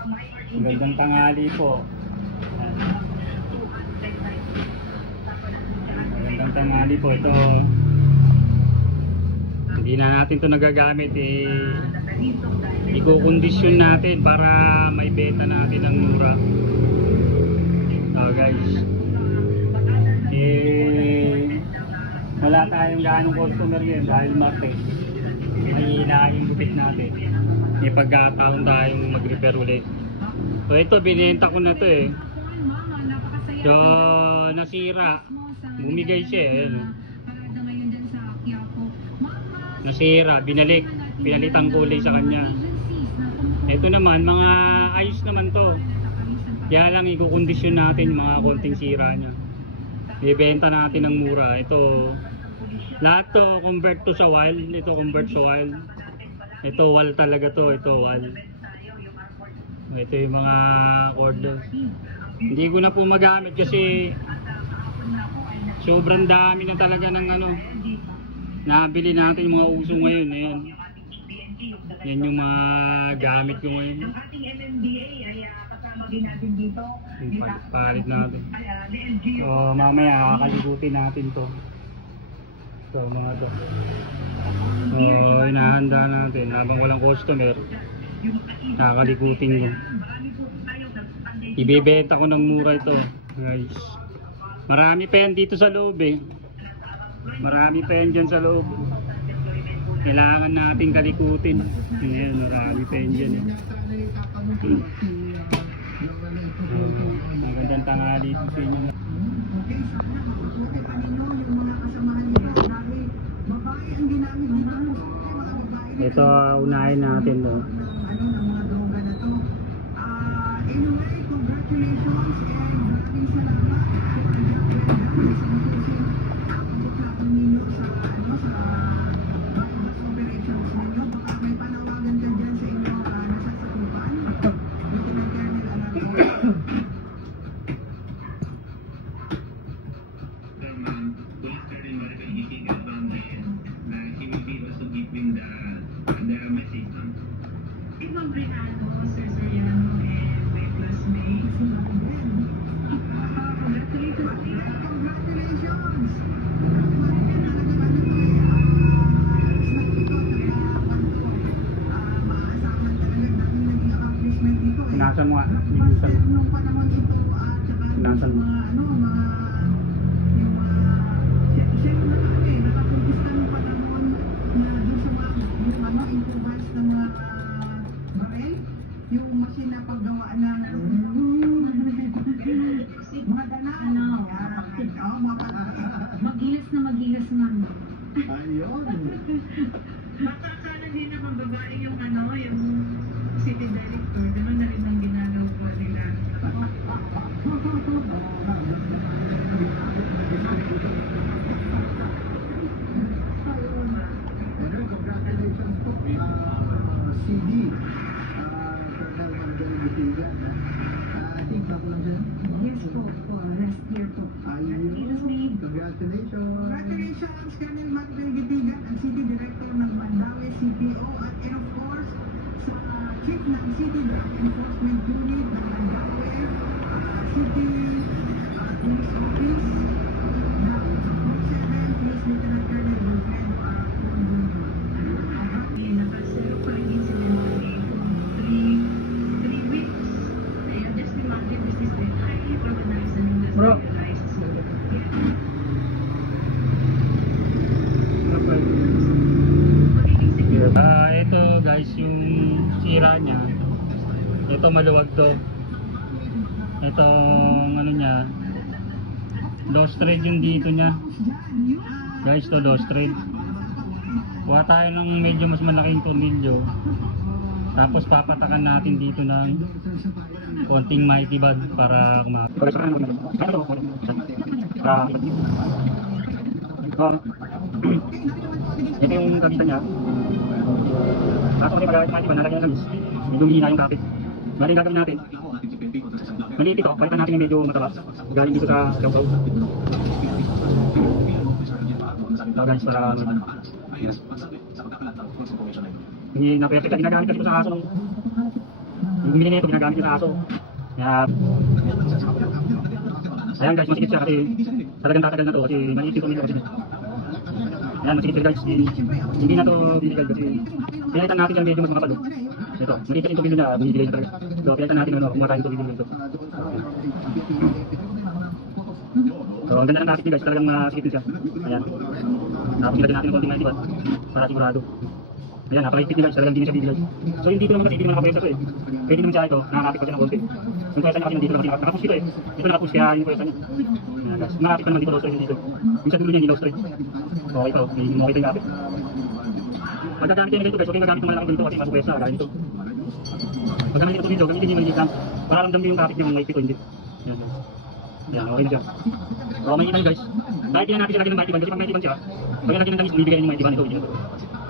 Magandang tanghali po. Magandang tanghali po. Ito, hindi na natin ito nagagamit. Ikukondisyon natin para may benta natin ng mura. So guys, wala tayong ganong customer ngayon dahil Martes. Hinihina yung gupit natin. May pagkataon tayong mag-repair ulit. So ito, binenta ko na to eh. So nasira. Bumigay siya eh. Nasira, binalik. Pinalitang kulay sa kanya. Ito naman, mga ayos naman to. Kaya lang ikukondisyon natin yung mga konting sira niya. Ibenta natin ng mura. Ito, lahat to convert to sa wild. Ito convert sa wild. Ito wall talaga to. Ito wall. Ito yung mga cordless. Hindi ko na po magamit kasi sobrang dami na talaga ng ano. Nabili natin yung mga uso ngayon. Ayan. Yan yung mga gamit ko ngayon. Palit natin. So mamaya kakaligutin natin to. So mga to. So inahanda natin habang walang customer. Kakaligutin ko. Ibebenta ko ng mura ito, guys. Marami pa yan dito sa loob eh. Marami pa yan dyan sa loob. Kailangan natin kalikutin. Ayan, marami pa yan dyan eh. Magandang tanghali po sa inyo. Ito, unahin natin to. Anyway, congratulations and maraming salamat sa ninyo sa bus operations ninyo. Baka may panawagan ka dyan sa inyo nasasakupan. Lieutenant Colonel Alarcon. Ibang Brinado, Sir Soriano, and my classmates. Congratulations! Pinasan mo nga. Nung panahon ito at saka Pinasan mo. siya yung nakakumpista nung panahon na doon sa mga improvise ng mga barel, yung machine na paggawa ng mga danaan. Magilas na magilas man. Ayun. Baka sana din naman babae yung yung city director. Ganun na rin ang ginagawa po nila. Well, congratulations po CD Colonel Maribel Bitigan. I think bago lang siya. Yes po, last year po. Ayun. Congratulations. Congratulations, Colonel Maribel Bitigan, ang City Director ng Mandaue CPO at of course sa Chief ng City Drug Enforcement Unit ng Mandaue City Police Office na 47 Police Lieutenant Colonel Wilfred nakasalo pa rin sila ng 3 weeks. Ayun, just imagine this is very highly organized and Bro. organized. So, Ito guys, yung sira niya. Ito maluwag to. Itong ano niya, lost thread yung dito niya. Guys, to lost thread. Kuha tayo ng medyo mas malaking tornilyo. Tapos papatakan natin dito ng konting mighty bag para kumapit. Ito yung kabitan niya. Ako kasi magagamit natin, nalagyan ng gamis. Lumihina yung kapit. Bali gagawin natin. Maliit ito, palitan natin yung medyo mataba. Galing dito sa gaw-gaw. Ito guys, para hindi na-perfect. Ginagamit kasi ito sa aso. Yung bumili nito, ginagamit yung aso. Kaya, ayan guys, masikip siya kasi talagang tatagal na to kasi maliit yung tumilo kasi. Ayan, masikip siya guys. Hindi na to binigay kasi pinalitan natin yung medyo mas makapalo. Ito, maliit yung tumilo na binigay na talaga. So, pinalitan natin yung kumakain yung tumilo nito. So, ang ganda ng nakit guys, talagang masikip siya. Ayan. Tapos nilagyan natin ng konting naitibat para sigurado. Ayan, napaka-higpit guys, talagang hindi na siya bibigay. So, hindi ko naman kasi, hindi ko naman nakapwesa to eh. Pwede naman siya ito, nakakapit ko siya ng konti. Yung pwesa niya kasi nandito lang kasi nakapush dito eh. Ito nakapush kaya yung pwesa niya. Ayan guys, nakapit ko naman dito, low strike dito. Yung sa dulo niya, hindi low strike. Okay to, okay ito yung kapit. Pag gagamit niya ganito guys, okay gagamit ng malaking ganito kasi masupwesa, gaya nito. Pag gamit ito video, gamitin niyo yung maliit lang. Para ramdam niyo yung kapit niyo ng mahigpit o hindi. Ayan guys. Ayan, okay na siya. So, may iban guys. Dahil hindi na natin siya lagyan ng mighty band, kasi pag mighty band siya, pag nalagyan ng langis, bibigyan yung mighty band ito, hindi na ito.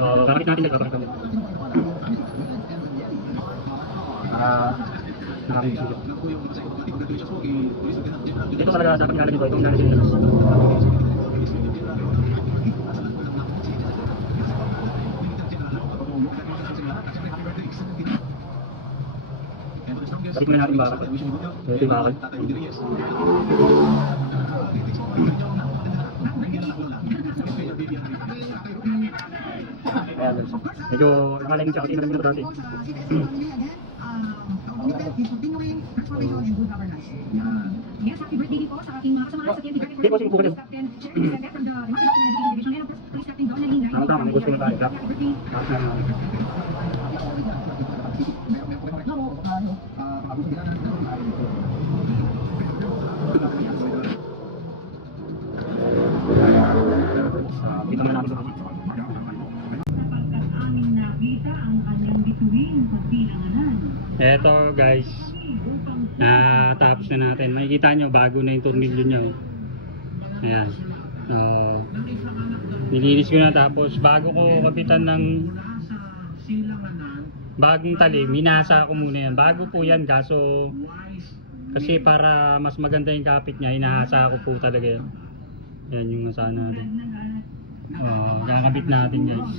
So, kakabit natin guys, papakita mo. Maraming sulit. Ito talaga dapat nilalagyan ito, itong nilalagyan ng langis. Kapit mo na natin bakal. So, ito yung bakal. Ayan guys. Medyo nakaligin siya kasi madami na dati. Yes, happy birthday po sa aking mga kasamahan sa TNT Direct. Hindi po, sige po kayo. Captain Jeff from the National Division Head of Police Captain Don Alina. Tama-tama, may gusto na tayo. Happy birthday. Tapos na namin. Dito na namin sa kapit. Sapagkat aming nakita ang kanyang bituin sa silanganan. Eto guys, tapos na natin. Makikita nyo, bago na yung tornilyo nyo. Ayan. Nilinis ko na, tapos bago ko kapitan ng bagong talim, minasa ko muna yan. Bago po yan, kaso kasi para mas maganda yung kapit niya, hinahasa ko po talaga yan. Yan yung nasa natin. Kakabit natin guys.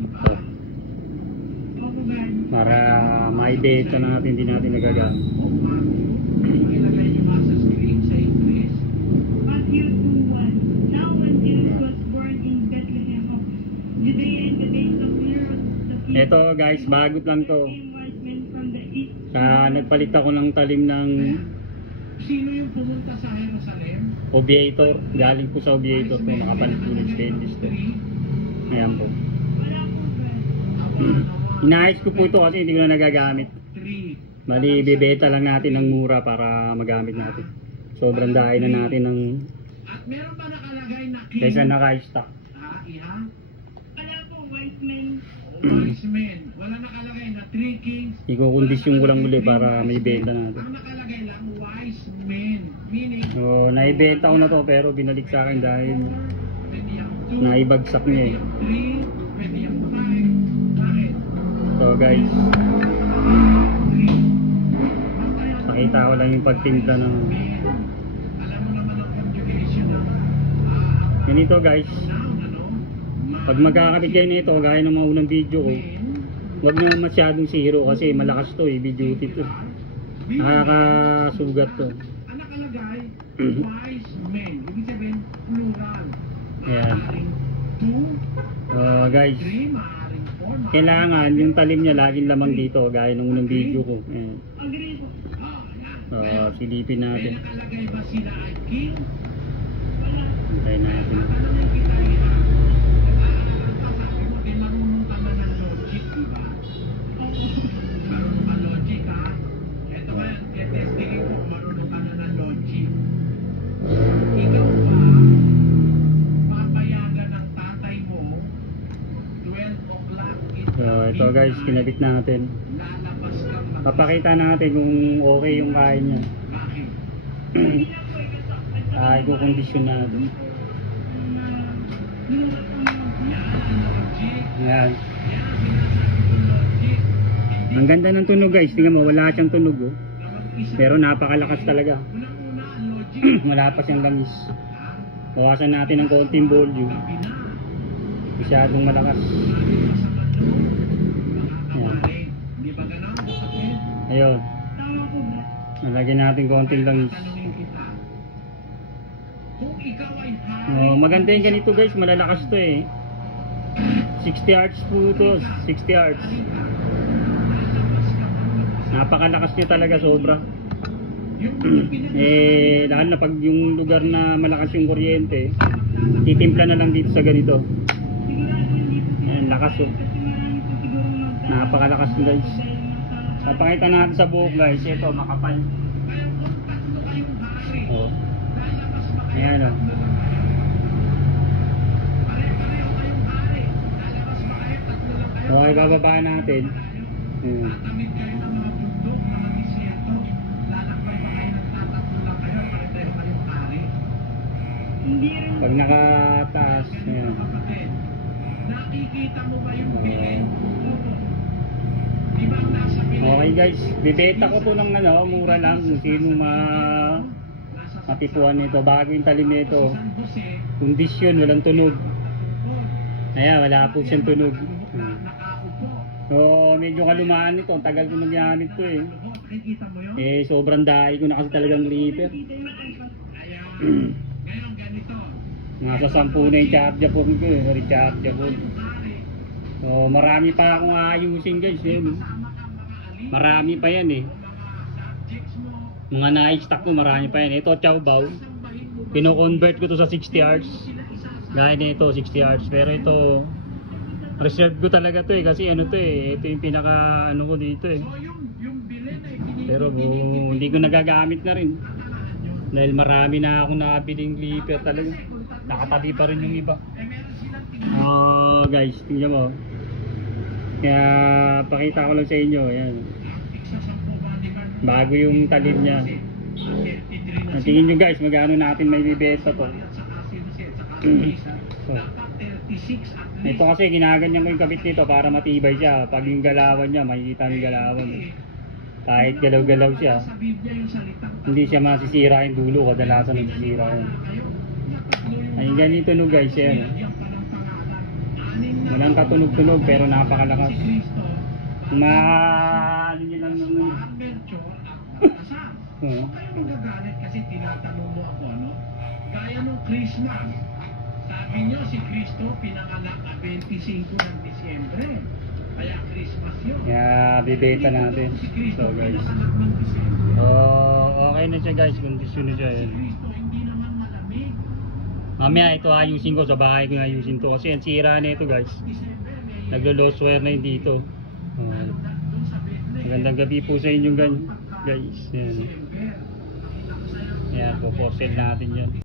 Ito. Para maibenta natin, hindi natin nagagamit. Matthew 2:1. Now when Jesus was born in Bethlehem of Judea in the days of Herod the king, Ito guys, bagot lang to. came wise men from the east. Nagpalit ako ng talim ng Sino yung pumunta sa Jerusalem? Oviator. Galing po sa Oviator to, nakapalit po ng stainless to. Ayan po. Wala po ba? Inaayos ko po ito kasi hindi ko na nagagamit. Mali, bibenta lang natin ng mura para magamit natin. Sobrang dahil na natin ng At meron ba nakalagay na king? kaysa naka-stock. Iha? Wala po, wise men. Wise men. Wala nakalagay na 3 kings. Ikukondisyon ko lang muli para may benta natin. Ang nakalagay lang wise men. Meaning, So, naibenta ko na to pero binalik sa akin dahil pwede yung 2, naibagsak niya eh. 3, pwede yung 5. Bakit? So guys, 3. pakita ko lang yung pagtimpla ng Alam mo naman ang conjugation ng ganito guys. noun, ano? Pag magkakabit kayo nito, gaya ng mga unang video ko, huwag nyo masyadong zero kasi malakas to eh, video to. Nakakasugat to. Ang nakalagay, wise men. Ibig sabihin, plural. Ayan. Maaaring 2, Guys, 3, maaaring 4, kailangan yung talim niya laging lamang dito, gaya ng unang video ko. Ayan. Agree po. yan. Silipin May natin. nakalagay ba sila ay king? Wala. Antayin natin. Tatanungin kita rin. Sabi mo, di marunong ka na ng logic, di ba? Marunong ka logic, ha? Ito ba yan, testingin ko kung marunong ka na ng logic. Ikaw ba, papayagan ng tatay mo, 12 o'clock in the Ito guys, midnight, kinabit natin. lalabas kang Papakita natin kung okay yung kain niya. Bakit? Ikukondisyon natin. Yan ang logic. Ayan. Yan ang sinasabi kong logic. Ang ganda ng tunog guys, tingnan mo, wala siyang tunog oh. Na mag-isa. Pero napakalakas talaga. Unang-una ang logic. Wala pa siyang langis. Bawasan natin ng konting volume. Gabi na. Masyadong malakas. Sabi mo sa kanto, Ayan. makakabalik. Di ba ganon? Kapatid? Ayun. Tama po ba? Nalagyan natin konting langis. Tanungin kita. Kung ikaw ay hari, Oh, maganda yung ganito guys, malalakas to eh. 60 Hz po to, 60 Hz. Napakalakas niya talaga, sobra. Lalo na pag yung lugar na malakas yung kuryente, titimpla na lang dito sa ganito. Sigurado hindi po sila. Ayan, lakas oh. Kasi marami po siguro Napakalakas guys. Papakita natin sa buhok guys, ito makapal. Oh. Ayan oh. Okay, bababa natin. Ayan. tatamid kayo ng mga bundok, mga disyerto, lalakbay ba kayo ng tatatlo lang kayo, pareho kayong hari? Hindi rin. Pag nakataas, ayan. Kapatid, nakikita mo ba yung Oo. bilin? Di ba ang nasa bilin? Okay guys, bibenta ko to ng ano, mura lang kung sino matipuan nito. Bago yung talim nito. San Jose, Kondisyon, walang tunog. Ayan, wala po siyang tunog. nakaupo. So, medyo kalumaan nito. Ang tagal ko nagamit to eh. Nakikita mo yun? Sobrang dahi ko na kasi talagang clipper. Ayan. Ngayon ganito. Nasa 10 na yung chargeable ko eh. Rechargeable. Hari, So, marami pa akong aayusin guys. Eh, no? sama kang mga alin, Marami pa yan eh. mga subjects mo, Mga na-stock ko, marami pa yan. Ito, chow bao. sambahin mo ba Pino-convert ko to sa 60 hours. sila isa sa Gaya nito, 60 hours. Pero ito, reserve ko talaga to eh. Kasi ano to eh. Ito yung pinaka ano ko dito eh. So yung bilin ay binibigay Pero hindi ko nagagamit na rin. Dahil marami na akong nabiling clipper talaga. Nakatabi pa rin yung iba. meron silang Oh guys, tingnan mo. Kaya pakita ko lang sa inyo. Ayan. isa sa bodyguard Bago yung talim niya. na Tingin nyo guys, magkano natin may bibenta to. at saka sinuset, saka isa. So, Dapat 36 at least. ito kasi ginaganyan ko yung kabit nito para matibay siya. Pag yung galawan niya, makikita mo yung galawan. Kahit galaw-galaw siya, Sa Biblia yung salitang hindi siya masisira yung dulo. Kadalasan nasisira yun. kayo. Natatlo yung Ay ganito no guys, yan. binigyan pa ng pangalan. Anim na Walang katunog-tunog pero napakalakas. si Kristo. Ano nyo lang naman. Ang Melchor at Baltasar. Oo. Kayo magagalit kasi tinatanong mo ako, ano? Gaya nung Christmas. Sabi nyo, si Kristo pinanganak na 25 ng Disyembre. Kaya Christmas yun. Kaya bibenta natin. Si Kristo So guys. pinanganak ng Disyembre. Okay na siya guys, kondisyon na siya. Si Yan. Kristo hindi naman malamig. Mamaya ito ayusin ko, sa bahay ko ayusin to. Kasi ang sira na ito guys. Disyembre may Naglo-low wire na yun dito. doon sa Bethlehem. Magandang gabi po sa inyong guys. Yan. Disyembre. Yan, po sell natin yan.